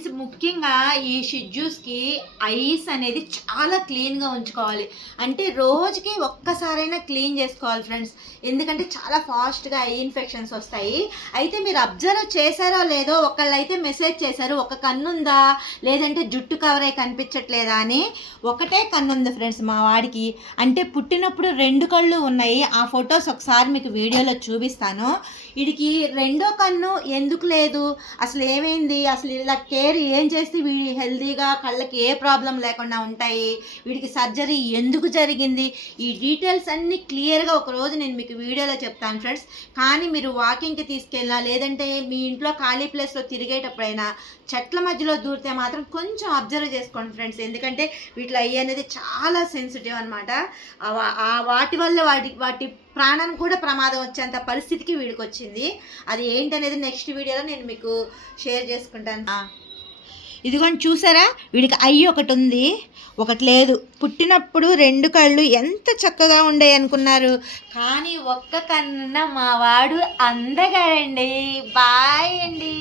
Friends ముఖ్యంగా ఈ షిజ్జూస్కి ice అనేది చాలా క్లీన్గా ఉంచుకోవాలి. అంటే రోజుకి ఒక్కసారైనా క్లీన్ చేసుకోవాలి ఫ్రెండ్స్. ఎందుకంటే చాలా ఫాస్ట్గా ఐ ఇన్ఫెక్షన్స్ వస్తాయి. అయితే మీరు అబ్జర్వ్ చేశారో లేదో, ఒకళ్ళైతే మెసేజ్ చేశారు ఒక కన్నుందా లేదంటే జుట్టు కవరే కనిపించట్లేదా అని. ఒకటే కన్ను ఉంది ఫ్రెండ్స్ మా వాడికి. అంటే పుట్టినప్పుడు 2 కళ్ళు ఉన్నాయి. ఆ ఫొటోస్ ఒకసారి మీకు వీడియోలో చూపిస్తాను. వీడికి రెండో కన్ను ఎందుకు లేదు, అసలు ఏమైంది, అసలు ఇలా కేర్ ఏం చేస్తే వీడి హెల్తీగా కళ్ళకి ఏ ప్రాబ్లం లేకుండా ఉంటాయి, వీడికి సర్జరీ ఎందుకు జరిగింది, ఈ డీటెయిల్స్ అన్నీ క్లియర్గా ఒకరోజు నేను మీకు వీడియోలో చెప్తాను ఫ్రెండ్స్. కానీ మీరు వాకింగ్కి తీసుకెళ్ళినా లేదంటే మీ ఇంట్లో ఖాళీ ప్లేస్లో తిరిగేటప్పుడైనా చెట్ల మధ్యలో దూరితే మాత్రం కొంచెం అబ్జర్వ్ చేసుకోండి ఫ్రెండ్స్. ఎందుకంటే వీటిలో అయ్యి అనేది చాలా సెన్సిటివ్ అనమాట. వాటి వల్ల వాటి ప్రాణం కూడా ప్రమాదం వచ్చేంత పరిస్థితికి వీడికి వచ్చింది. అది ఏంటనేది నెక్స్ట్ వీడియోలో నేను మీకు షేర్ చేసుకుంటాను. ఇదిగోండి చూసారా, వీడికి అయ్యి ఒకటి ఉంది ఒకటి లేదు. పుట్టినప్పుడు 2 కళ్ళు ఎంత చక్కగా ఉండే అనుకున్నారు, కానీ ఒక్క కన్నున్న మా వాడు అందగాడండి. బాయ్ అండి.